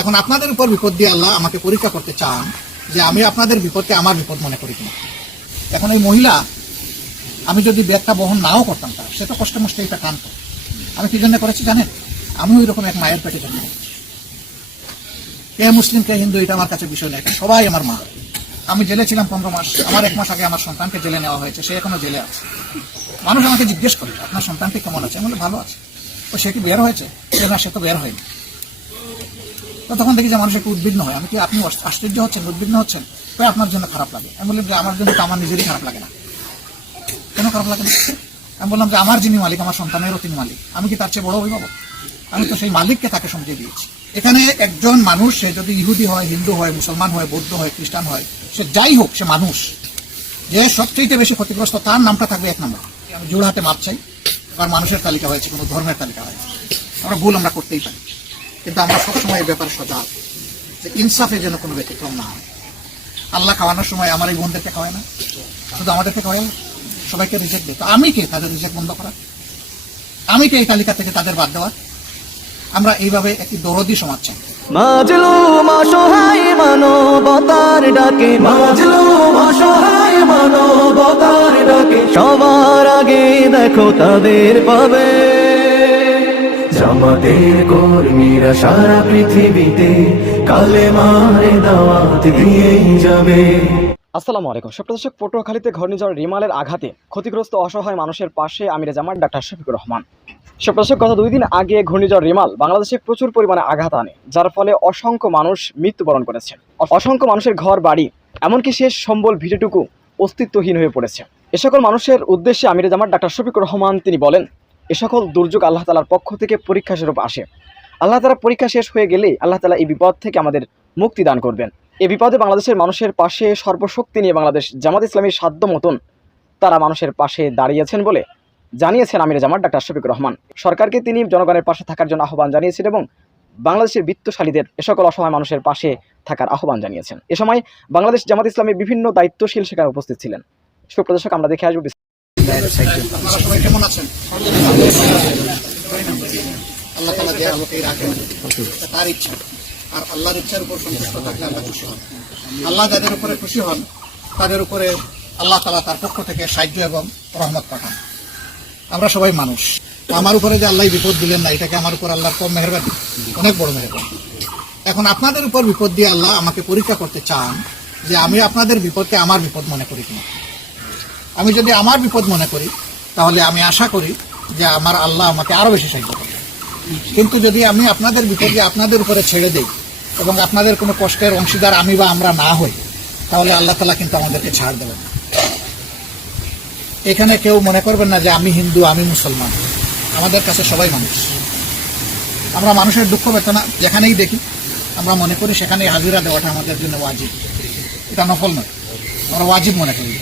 এখন আপনাদের উপর বিপদ দিয়ে আল্লাহ আমাকে পরীক্ষা করতে চান যে আমি আপনাদের বিপদকে আমার বিপদ মনে করি কিনা। এখন ওই মহিলা, আমি যদি ব্যাগটা বহন নাও করতাম তার, সে তো কষ্টে মষ্টে এটা টানত আমি কি জন্য করেছি জানেন? আমি ওই রকম এক মায়ের পেটে জন্ম। কে মুসলিম, কে হিন্দু, এটা আমার কাছে বিষয় নেই সবাই আমার মা। আমি জেলে ছিলাম পনেরো মাস, আমার এক মাস আগে আমার সন্তানকে জেলে নেওয়া হয়েছে, সে এখনও জেলে আছে। মানুষ আমাকে জিজ্ঞেস করে, আপনার সন্তানটি কেমন আছে? আমি ভালো আছে। তো সে কি বের হয়েছে? সে না, সে তো বের হয়নি। তো তখন দেখি যে মানুষ একটু উদ্বিগ্ন হয়। আমি কি আপনি আশ্চর্য হচ্ছেন, উদ্বিগ্ন হচ্ছেন? তো আপনার জন্য খারাপ লাগে। আমি বললাম যে আমার জন্য তো আমার নিজেরই খারাপ লাগে না। কেন খারাপ লাগে না? আমি বললাম যে আমার যিনি মালিক, আমার সন্তানেরও তিনি মালিক। আমি কি তার চেয়ে বড় অভিভাবক? আমি তো সেই মালিককে তাকে সমঝিয়ে দিয়েছি। এখানে একজন মানুষ, সে যদি ইহুদি হয়, হিন্দু হয়, মুসলমান হয়, বৌদ্ধ হয়, খ্রিস্টান হয়, সে যাই হোক, সে মানুষ। যে সবচেয়ে বেশি ক্ষতিগ্রস্ত, তার নামটা থাকবে এক নম্বর। আমি জোড়হাটে মাপ চাই। আর মানুষের তালিকা হয়েছে, কোনো ধর্মের তালিকা হয়েছে। আমরা ভুল আমরা করতেই পারি। কিন্তু আমরা সবসময় এই ব্যাপারে সজাগ যে ইনসাফে যেন কোনো ব্যতিক্রম না। হয় আল্লাহ খাওয়ানোর সময় আমার এই বোনদেরকে খাওয়ায় না। শুধু আমাদেরকে খাওয়ায় না, সবাইকে রিজেক্ট দেয়। তো আমি কে তাদের রিজেক্ট বন্ধ করা? আমি কে এই তালিকা থেকে তাদের বাদ দেওয়া? আমরা এইভাবে একটি দরদি সমাজ চাই। মাজলুম অসহায় মানবতার ডাকে। মাজলুম অসহায় মানবতার ডাকে। সবার আগে দেখো তাদের পাবে। জামাতের কর্মীরা সারা পৃথিবীতে কালে মারে দাওয়াত দিয়েই যাবে। আসসালামু আলাইকুম। সুপ্রদর্শক পটুয়াখালীতে ঘূর্ণিঝড় রিমালের আঘাতে ক্ষতিগ্রস্ত অসহায় মানুষের পাশে আমিরে জামাত ডাক্তার শফিকুর রহমান। সুপ্রদর্শক গত দুই দিন আগে ঘূর্ণিঝড় রিমাল বাংলাদেশে প্রচুর পরিমাণে আঘাত আনে, যার ফলে অসংখ্য মানুষ মৃত্যুবরণ করেছে। অসংখ্য মানুষের ঘর, বাড়ি, এমনকি শেষ সম্বল ভিটেটুকু অস্তিত্বহীন হয়ে পড়েছে। এ সকল মানুষের উদ্দেশ্যে আমিরে জামাত ডাক্তার শফিকুর রহমান তিনি বলেন এ সকল দুর্যোগ আল্লাহ তালার পক্ষ থেকে পরীক্ষা স্বরূপ আসে। আল্লাহ তালা পরীক্ষা শেষ হয়ে গেলেই আল্লাহ তালা এই বিপদ থেকে আমাদের মুক্তি দান করবেন। এই বিপদে বাংলাদেশের মানুষের পাশে সর্বশক্তি নিয়ে বাংলাদেশ জামাত ইসলামীর সাধ্য মতন তারা মানুষের পাশে দাঁড়িয়েছেন বলে জানিয়েছেন আমির জামাত ডাক্তার শফিকুর রহমান। সরকারকে তিনি জনগণের পাশে থাকার জন্য আহ্বান জানিয়েছেন এবং বাংলাদেশের বিত্তশালীদের এ সকল অসহায় মানুষের পাশে থাকার আহ্বান জানিয়েছেন। এ সময় বাংলাদেশ জামাত ইসলামের বিভিন্ন দায়িত্বশীল সেখানে উপস্থিত ছিলেন। সুপ্রদর্শক আমরা দেখে আসব আল্লাহ আল্লাহ যাদের উপরে খুশি হন তাদের উপরে আল্লাহ তালা তার পক্ষ থেকে সাহায্য এবং রহমত পাঠান আমরা সবাই মানুষ আমার উপরে যে আল্লাহ বিপদ দিলেন না এটাকে আমার উপর আল্লাহর কম মেহরবানি অনেক বড় মেহরবানি এখন আপনাদের উপর বিপদ দিয়ে আল্লাহ আমাকে পরীক্ষা করতে চান যে আমি আপনাদের বিপদকে আমার বিপদ মনে করি কিনা আমি যদি আমার বিপদ মনে করি, তাহলে আমি আশা করি যে আমার আল্লাহ আমাকে আরও বেশি সাহায্য করবে কিন্তু যদি আমি আপনাদের বিপদে আপনাদের উপরে ছেড়ে দেই এবং আপনাদের কোনো কষ্টের অংশীদার আমি বা আমরা না হই, তাহলে আল্লাহ তালা কিন্তু আমাদেরকে ছাড় দেবেন। এখানে কেউ মনে করবেন না যে আমি হিন্দু, আমি মুসলমান। আমাদের কাছে সবাই মানুষ। আমরা মানুষের দুঃখ বেদনা যেখানেই দেখি, আমরা মনে করি সেখানেই হাজিরা দেওয়াটা আমাদের জন্য ওয়াজিব। এটা নফল নয়, আমরা ওয়াজিব মনে করি।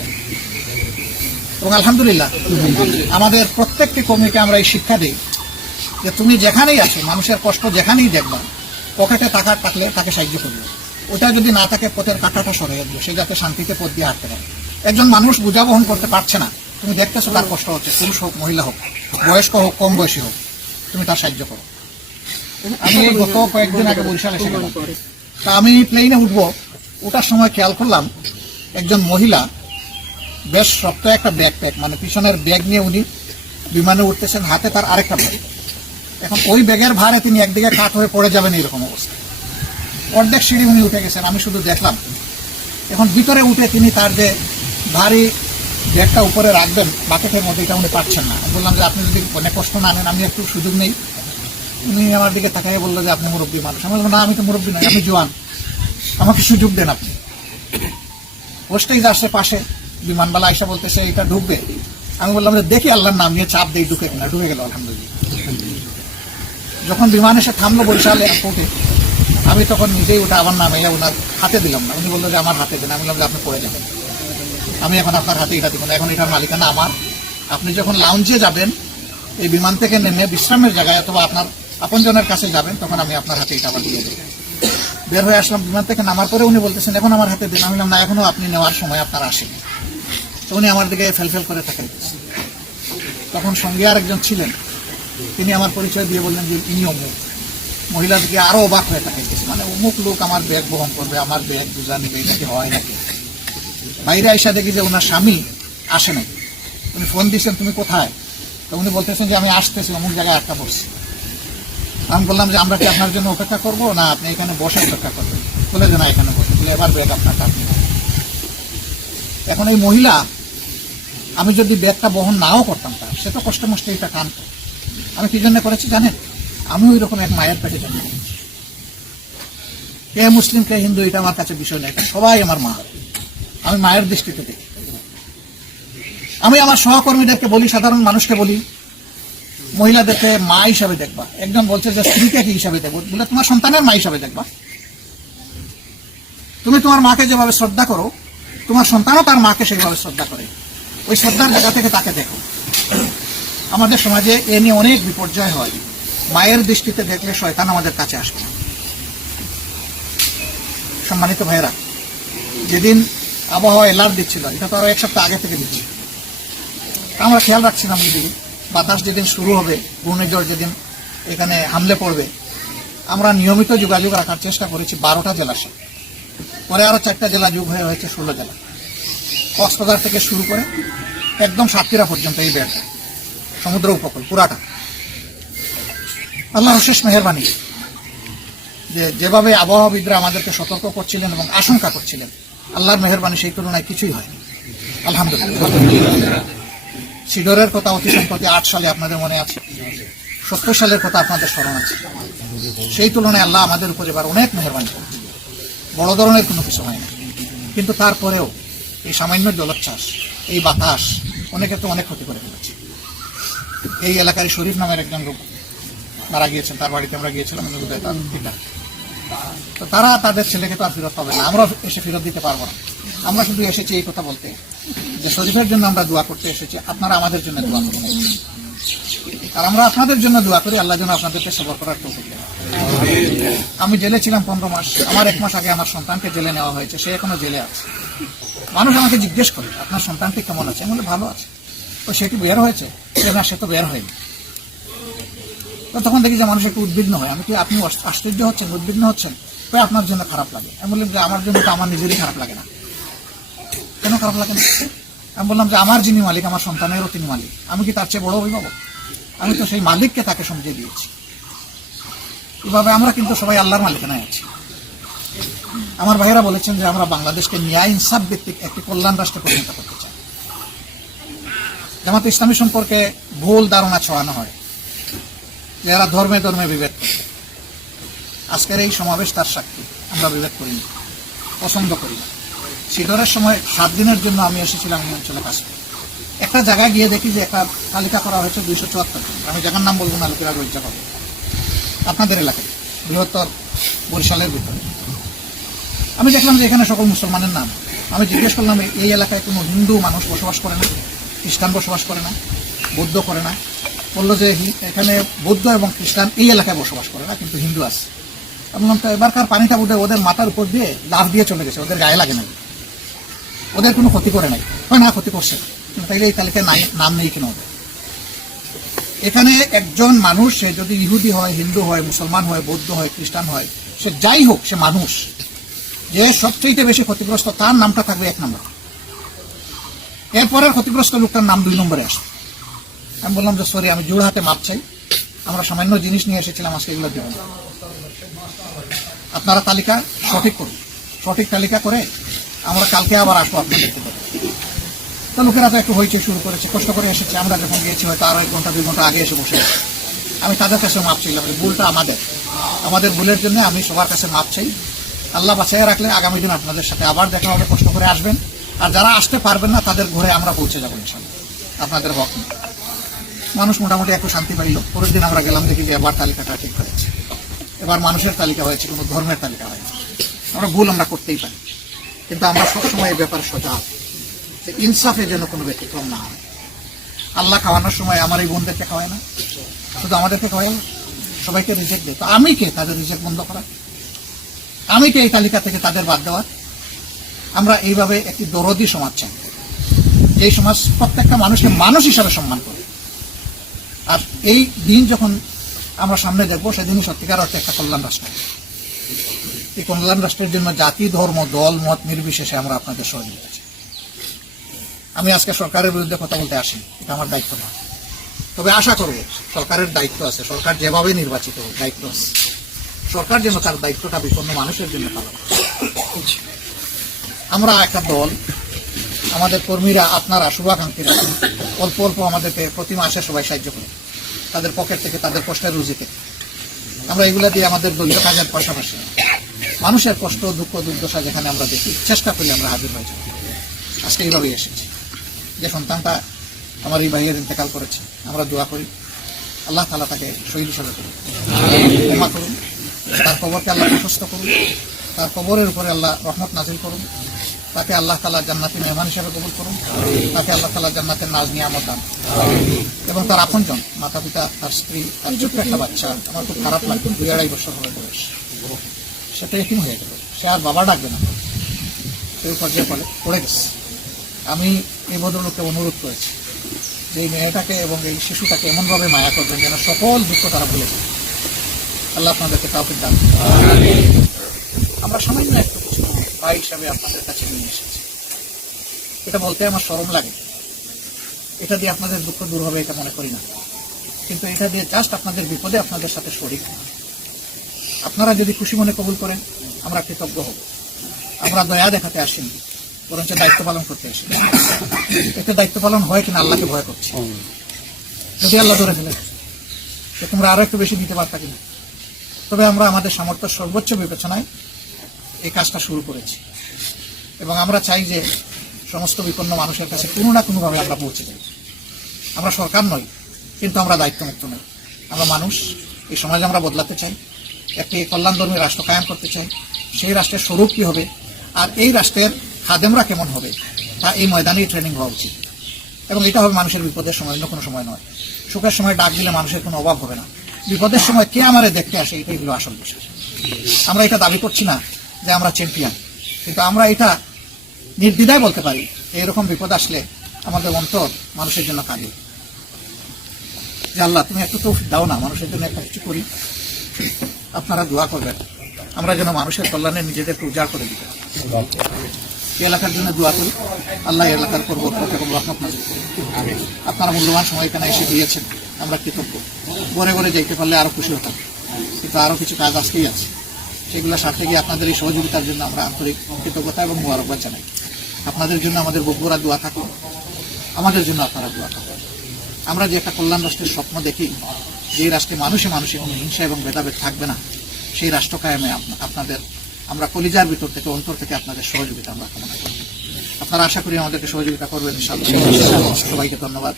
এবং আলহামদুলিল্লাহ, আমাদের প্রত্যেকটি কর্মীকে আমরা এই শিক্ষা দিই যে তুমি যেখানেই আছো, মানুষের কষ্ট যেখানেই দেখবা, পকেটে টাকা থাকলে তাকে সাহায্য করবে। ওটা যদি না থাকে, পথের কাঁটাটা সরে যাবে সে যাতে শান্তিতে পথ দিয়ে হাঁটতে পারে। একজন মানুষ বোঝা বহন করতে পারছে না, তুমি দেখতেছো তার কষ্ট হচ্ছে, পুরুষ হোক, মহিলা হোক, বয়স্ক হোক, কম বয়সী হোক, তুমি তার সাহায্য করো। আমি গত কয়েকদিন আগে বরিশাল এসে গেলাম। তা আমি প্লেনে উঠবো ওটার সময় খেয়াল করলাম, একজন মহিলা বেশ শক্ত একটা ব্যাকপ্যাক মানে পিছনের ব্যাগ নিয়ে উনি বিমানে উঠতেছেন, হাতে তার আরেকটা ব্যাগ এখন ওই ব্যাগের ভারে তিনি একদিকে কাত হয়ে পড়ে যাবেন এরকম অবস্থা। অর্ধেক সিঁড়ি উনি উঠে গেছেন, আমি শুধু দেখলাম। এখন ভিতরে উঠে তিনি তার যে ভারী ব্যাগটা উপরে রাখবেন, বাকেটের মধ্যে এটা উনি পাচ্ছেন না। বললাম যে, আপনি যদি অনেক কষ্ট না নেন, আমি একটু সুযোগ নেই। উনি আমার দিকে তাকাই বলল যে, আপনি মুরব্বী মানুষ। আমি না, আমি তো মুরব্বী নই, আমি জোয়ান। আমাকে সুযোগ দেন আপনি। হোস্টেজ আসছে পাশে বিমানবালা আইসা বলতেছে, এটা ঢুকবে। আমি বললাম যে দেখি আল্লাহর নাম নিয়ে চাপ দেই ঢুকে কিনা। ঢুকে গেল, আলহামদুলিল্লাহ। যখন বিমান এসে থামলো বরিশাল এয়ারপোর্টে, আমি তখন নিজেই ওটা আমার নাম এলে ওনার হাতে দিলাম না। উনি বলল যে, আমার হাতে দেন। আমি বললাম যে, আপনি পড়ে যাবেন আমি এখন আপনার হাতে এটা দিব না। এখন এটার মালিকানা আমার। আপনি যখন লাউঞ্জে যাবেন, এই বিমান থেকে নেমে বিশ্রামের জায়গায় অথবা আপনার আপনজনের কাছে যাবেন, তখন আমি আপনার হাতে এটা আবার দিয়ে দেবো। বের হয়ে আসলাম বিমান থেকে, নামার পরে উনি বলতেছেন, এখন আমার হাতে দিন। আমি না, এখনও আপনি নেওয়ার সময় আপনার আসেনি। তো উনি আমার দিকে ফেলফেল করে তাকাইতেছেন তখন সঙ্গে আরেকজন ছিলেন। তিনি আমার পরিচয় দিয়ে বললেন যে, ইনি অমুক। মহিলা দিকে আরও অবাক হয়ে তাকাইতেছে মানে অমুক লোক আমার ব্যাগ বহন করবে, আমার ব্যাগ বুঝা নেবে এটা কি হয় নাকি? বাইরে আইসা দেখি যে ওনার স্বামী আসে নাই। উনি ফোন দিয়েছেন, তুমি কোথায়? তো উনি বলতেছেন যে, আমি আসতেছি, অমুক জায়গায় আটকা পড়ছি। আমি বললাম যে, আমরা কি আপনার জন্য অপেক্ষা করব? না, আপনি এখানে বসে অপেক্ষা করবেন। বলে যে, না, এখানে বসে। বলে, এবার ব্যাগ আপনার কাটবে এখন এই মহিলা, আমি যদি ব্যাগটা বহন নাও করতাম তার, সে তো কষ্ট মষ্টে এটা কানত আমি কি জন্য করেছি জানেন? আমি ওই রকম এক মায়ের পেটে জন্ম কে মুসলিম, কে হিন্দু, এটা আমার কাছে বিষয় নেই। সবাই আমার মা। আমি মায়ের দৃষ্টিতে দেখি। আমি আমার সহকর্মীদেরকে বলি, সাধারণ মানুষকে বলি মহিলাদেরকে মা হিসাবে দেখবা। একজন বলছে যে স্ত্রীকে কি হিসাবে দেখব? বলে, তোমার সন্তানের মা হিসাবে দেখবা। তুমি তোমার মাকে যেভাবে শ্রদ্ধা করো, তোমার সন্তানও তার মাকে সেইভাবে শ্রদ্ধা করে। ওই শ্রদ্ধার জায়গা থেকে তাকে দেখো। আমাদের সমাজে এ নিয়ে অনেক বিপর্যয় হয়। মায়ের দৃষ্টিতে দেখলে শয়তান আমাদের কাছে আসবে। সম্মানিত ভাইয়েরা, যেদিন আবহাওয়া এলার দিচ্ছিল, এটা তো আরও এক সপ্তাহ আগে থেকে দিচ্ছিল। আমরা খেয়াল রাখছিলাম এই দিকে বাতাস যেদিন শুরু হবে, ঘূর্ণিঝড় যেদিন এখানে হামলে পড়বে, আমরা নিয়মিত যোগাযোগ রাখার চেষ্টা করেছি বারোটা জেলার সাথে পরে আরও চারটা জেলা যোগ হয়ে হয়েছে ষোলো জেলা। কক্সবাজার থেকে শুরু করে একদম সাতক্ষীরা পর্যন্ত এই বেড়টা, সমুদ্র উপকূল, পুরাটা। আল্লাহর শেষ মেহরবানি যে যেভাবে আবহাওয়াবিদরা আমাদেরকে সতর্ক করছিলেন এবং আশঙ্কা করছিলেন, আল্লাহর মেহরবানি সেই তুলনায় কিছুই হয়নি। আলহামদুলিল্লাহ। সিডরের কথা অতি সম্প্রতি আট সালে আপনাদের মনে আছে? সত্তর সালের কথা আপনাদের স্মরণ আছে। সেই তুলনায় আল্লাহ আমাদের উপর এবার অনেক মেহরবানি বড় ধরনের কোনো কিছু হয় না। কিন্তু তারপরেও এই সামান্য জলোচ্ছ্বাস, এই বাতাস অনেকে তো অনেক ক্ষতি করে ফেলেছে। এই এলাকার শরীফ নামের একজন লোক মারা গিয়েছেন, তার বাড়িতে আমরা গিয়েছিলাম তার পিতা। তো তারা তাদের ছেলেকে তো আর ফেরত পাবে না। আমরা এসে ফেরত দিতে পারব না। আমরা শুধু এসেছি এই কথা বলতে। যে শরীফের জন্য আমরা দোয়া করতে এসেছি, আপনারা আমাদের জন্য দোয়া করুন। আর আমরা আপনাদের জন্য দোয়া করি, আল্লাহ যেন আপনাদেরকে সবর করার দেন। আমি জেলে ছিলাম পনেরো মাস। আমার এক মাস আগে আমার সন্তানকে জেলে নেওয়া হয়েছে, সে এখনও জেলে আছে। মানুষ আমাকে জিজ্ঞেস করে, আপনার সন্তানটি কেমন আছে? বলি, ভালো আছে। তো সে কি বের হয়েছে? না, সে তো বের হয়নি। তো তখন দেখি যে মানুষ একটু উদ্বিগ্ন হয়। আমি কি, আপনি আশ্চর্য হচ্ছেন, উদ্বিগ্ন হচ্ছেন? তো আপনার জন্য খারাপ লাগে। আমি বললাম যে, আমার জন্য তো আমার নিজেরই খারাপ লাগে না। খারাপ লাগে না? আমি বললাম যে আমার যিনি মালিক, আমার সন্তানেরও তিনি মালিক। আমি কি তার চেয়ে বড় অভিভাবক? আমি তো সেই মালিককে তাকে সমঝিয়ে দিয়েছি। এভাবে আমরা কিন্তু সবাই আল্লাহর মালিকানায় আছি। আমার ভাইয়েরা বলেছেন যে আমরা বাংলাদেশকে ন্যায় ইনসাফ ভিত্তিক একটি কল্যাণ রাষ্ট্রে পরিণত করতে চাই। জামাত ইসলামী সম্পর্কে ভুল ধারণা ছড়ানো হয়। যে এরা ধর্মে ধর্মে বিভেদ করে। আজকের এই সমাবেশ তার সাক্ষী। আমরা বিভেদ করি না। পছন্দ করি না। সিডরের সময় সাত দিনের জন্য আমি এসেছিলাম এই অঞ্চলে কাজ একটা জায়গায় গিয়ে দেখি যে একটা তালিকা করা হয়েছে দুইশো চুয়াত্তর আমি জায়গার নাম বলব না, লোকেরা লজ্জা পাবে আপনাদের এলাকায়, বৃহত্তর বরিশালের ভিতরে। আমি দেখলাম যে এখানে সকল মুসলমানের নাম। আমি জিজ্ঞেস করলাম এই- এলাকায় কোনো হিন্দু মানুষ বসবাস করে না? খ্রিস্টান বসবাস করে না? বৌদ্ধ করে না? বলল যে এখানে বৌদ্ধ এবং খ্রিস্টান এই এলাকায় বসবাস করে না, কিন্তু হিন্দু আছে। আমি বললাম, তো এবারকার পানিটা বোধহয় ওদের মাথার উপর দিয়ে লাভ দিয়ে চলে গেছে, ওদের গায়ে লাগে না। ওদের কোনো ক্ষতি করে নাই। হয়, না, ক্ষতি করছে। তাইলে এই তালিকায় নাই- নাম নেই কেন এখানে একজন মানুষ, সে যদি ইহুদি হয়, হিন্দু হয়, মুসলমান হয়, বৌদ্ধ হয়, খ্রিস্টান হয়, সে যাই হোক, সে মানুষ। যে সবচেয়ে বেশি ক্ষতিগ্রস্ত, তার নামটা থাকবে এক নম্বর। এরপরের ক্ষতিগ্রস্ত লোকটার নাম দুই নম্বরে আসে। আমি বললাম যে সরি আমি জোড়হাটে মাপ চাই। আমরা সামান্য জিনিস নিয়ে এসেছিলাম, আজকে এগুলো দেব। আপনারা তালিকা সঠিক করুন। সঠিক তালিকা করে আমরা কালকে আবার আসব আপনাদেরকে দেবো তো লোকেরা তো একটু হইচই শুরু করেছে, কষ্ট করে এসেছে। আমরা যখন গিয়েছি, হয়তো আরও এক ঘণ্টা, দুই ঘণ্টা আগে এসে বসে আমি তাদের কাছে মাপ চাইলাম ভুলটা আমাদের। আমাদের ভুলের জন্য আমি সবার কাছে মাপ চাই। আল্লাহ বাঁচাইয়া রাখলে আগামী দিন আপনাদের সাথে আবার দেখা হবে, কষ্ট করে আসবেন। আর যারা আসতে পারবেন না, তাদের ঘরে আমরা পৌঁছে যাব ইনশাল্লাহ আপনাদের হক। মানুষ মোটামুটি একটু শান্তি পাইল। পরের দিন আমরা গেলাম, দেখি এবার তালিকাটা ঠিক হয়েছে। এবার মানুষের তালিকা হয়েছে, কোনো ধর্মের তালিকা হয়েছে আমরা ভুল আমরা করতেই পারি। কিন্তু আমরা সবসময় এই ব্যাপারে সজাগ। যে ইনসাফের জন্য কোনো ব্যতিক্রম না। হয় আল্লাহ খাওয়ানোর সময় আমার এই বোনদেরকে খাওয়ায় না। শুধু আমাদেরকে খাওয়ায় না, সবাইকে রিজেক্ট দেয়। তো আমি কে তাদের রিজেক্ট বন্ধ করা? আমি কে এই তালিকা থেকে তাদের বাদ দেওয়ার আমরা এইভাবে একটি দরদি সমাজ চাই। এই সমাজ প্রত্যেকটা মানুষকে মানুষ হিসাবে সম্মান করে। আর এই দিন যখন আমরা সামনে দেখব সেদিনই সত্যিকার অর্থে একটা কল্যাণ রাষ্ট্র। এই কল্যাণ রাষ্ট্রের জন্য জাতি, ধর্ম, দল, মত নির্বিশেষে আমরা আপনাদের সহযোগিতা চাই। আমি আজকে সরকারের বিরুদ্ধে কথা বলতে আসি এটা আমার দায়িত্ব না। তবে আশা করব সরকারের দায়িত্ব আছে, সরকার যেভাবে নির্বাচিত হোক, দায়িত্ব আছে। সরকার যেন তার দায়িত্বটা বিপন্ন মানুষের জন্য পালন। আমরা একটা দল, আমাদের কর্মীরা, আপনারা, শুভাকাঙ্ক্ষীরা, অল্প অল্প আমাদেরকে প্রতি মাসে সবাই সাহায্য করে। তাদের পকেট থেকে তাদের কষ্টের রুজি থেকে আমরা এগুলা দিয়ে আমাদের দলীয় কাজের পাশাপাশি মানুষের কষ্ট, দুঃখ, দুর্দশা যেখানে আমরা দেখি, চেষ্টা করি আমরা হাজির হয়ে আজকে এইভাবেই এসেছি। যে সন্তানটা আমার এই ভাইয়ের ইন্তেকাল করেছে, আমরা দোয়া করি, আল্লাহ তালা তাকে শহীদ হিসাবে করুন ক্ষমা করুন, তার কবরকে আল্লাহ প্রশস্ত করুন, তার কবরের উপরে আল্লাহ রহমত নাজিল করুন, তাকে আল্লাহ তালা জান্নাতি মেহমান হিসাবে কবুল করুন, তাকে আল্লাহ তালা জান্নাতের নাজ নিয়ে আমার দান এবং তার আপনজন মাতা পিতা তার স্ত্রী, তার ছোট্ট একটা বাচ্চা, আমার খুব খারাপ লাগবে দুই আড়াই বছর হয়ে বয়স। সেটা একিম হয়ে গেল। সে আর বাবা ডাকবে না। সেই পর্যায়ে পড়ে পড়ে গেছে। আমি এই ভদ্রলোককে অনুরোধ করেছি যে এই মেয়েটাকে এবং এই শিশুটাকে এমনভাবে মায়া করবেন যেন সকল দুঃখ তারা ভুলে যায়। আল্লাহ আপনাদেরকে তাও দান। আমরা সামান্য একটু কিছু ভাই হিসাবে আপনাদের কাছে নিয়ে এসেছি। এটা বলতে আমার সরম লাগে। এটা দিয়ে আপনাদের দুঃখ দূর হবে এটা মনে করি না। কিন্তু এটা দিয়ে জাস্ট আপনাদের বিপদে আপনাদের সাথে শরীর আপনারা যদি খুশি মনে কবুল করেন, আমরা কৃতজ্ঞ হব। আমরা দয়া দেখাতে আসিনি, বরঞ্চ দায়িত্ব পালন করতে আসি এতে দায়িত্ব পালন হয় কিনা আল্লাহকে ভয় করছি। যদি আল্লাহ ধরে ফেলে, তো তোমরা আরও একটু বেশি দিতে পারতা কিনা। তবে আমরা আমাদের সামর্থ্য সর্বোচ্চ বিবেচনায় এই কাজটা শুরু করেছি। এবং আমরা চাই যে সমস্ত বিপন্ন মানুষের কাছে কোনো না কোনোভাবে আমরা পৌঁছে যাই। আমরা সরকার নই, কিন্তু আমরা দায়িত্বমুক্ত নই। আমরা মানুষ, এই সমাজ আমরা বদলাতে চাই। একটি কল্যাণধর্মী রাষ্ট্র কায়েম করতে চাই, সেই রাষ্ট্রের স্বরূপ কী হবে আর এই রাষ্ট্রের খাদেমরা কেমন হবে তা এই ময়দানেই ট্রেনিং হওয়া উচিত। এবং এটা হবে মানুষের বিপদের সময়, অন্য কোনো সময় নয়। সুখের সময় ডাক দিলে মানুষের কোনো অভাব হবে না। বিপদের সময় কে আমারে দেখতে আসে, এটাই হলো আসল বিষয় আমরা এটা দাবি করছি না যে আমরা চ্যাম্পিয়ন কিন্তু আমরা এটা নির্দ্বিধায় বলতে পারি, যে এরকম বিপদ আসলে আমাদের অন্তর মানুষের জন্য কাঁদে যে আল্লাহ, তুমি একটু তো দাও না, মানুষের জন্য একটা কিছু করি। আপনারা দোয়া করবেন। আমরা যেন মানুষের কল্যাণে নিজেদেরকে উজাড় করে দিতে এলাকার জন্য দোয়া করি। আল্লাহ এলাকার করব নাজিল করুন। আপনারা মূল্যবান সময় এখানে এসে দিয়েছেন। আমরা কৃতজ্ঞ। গড়ে গড়ে যেতে পারলে আরও খুশি হতাম। কিন্তু আরও কিছু কাজ আজকেই আছে। সেগুলো সাথে গিয়ে আপনাদের এই সহযোগিতার জন্য আমরা আন্তরিক কৃতজ্ঞতা এবং মোবারকবাদ জানাই। আপনাদের জন্য আমাদের বগুড়া দোয়া থাকুন আমাদের জন্য আপনারা দোয়া থাকুন আমরা যে একটা কল্যাণ রাষ্ট্রের স্বপ্ন দেখি যে রাষ্ট্রে মানুষে মানুষে কোনো হিংসা এবং ভেদাভেদ থাকবে না সেই রাষ্ট্র কায়েমে আপনাদের আমরা কলিজার ভিতর থেকে অন্তর থেকে আপনাদের সহযোগিতা আমরা কামনা করি। আপনারা আশা করি আমাদেরকে সহযোগিতা করবেন সবাইকে ধন্যবাদ।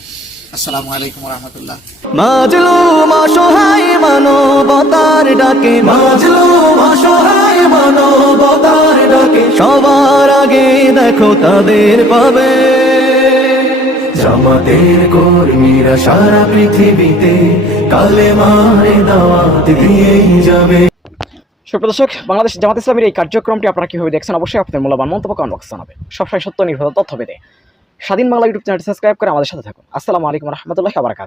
আসসালামু আলাইকুম রহমতুল্লাহ মাজলুম অসহায় মানবতার ডাকে। মাজলুম অসহায় মানবতার ডাকে। সবার আগে দেখো তাদের পাবে। জামাতের কর্মীরা সারা পৃথিবীতে কালে মারে দাওয়াত দিয়েই যাবে। বাংলাদেশ জামাত ইসলামের এই কার্যক্রমটি আপনারা কীভাবে দেখছেন? অবশ্যই আপনাদের মূল্যবান মন্তব্য কমেন্ট বক্সে সবসময় সত্য নির্ভর তথ্য পেতে স্বাধীন বাংলা ইউটিউব চ্যানেল সাবস্ক্রাইব করে আমাদের সাথে থাকুন। আসসালামু আলাইকুম রহমতুল্লাহ আবরাকাত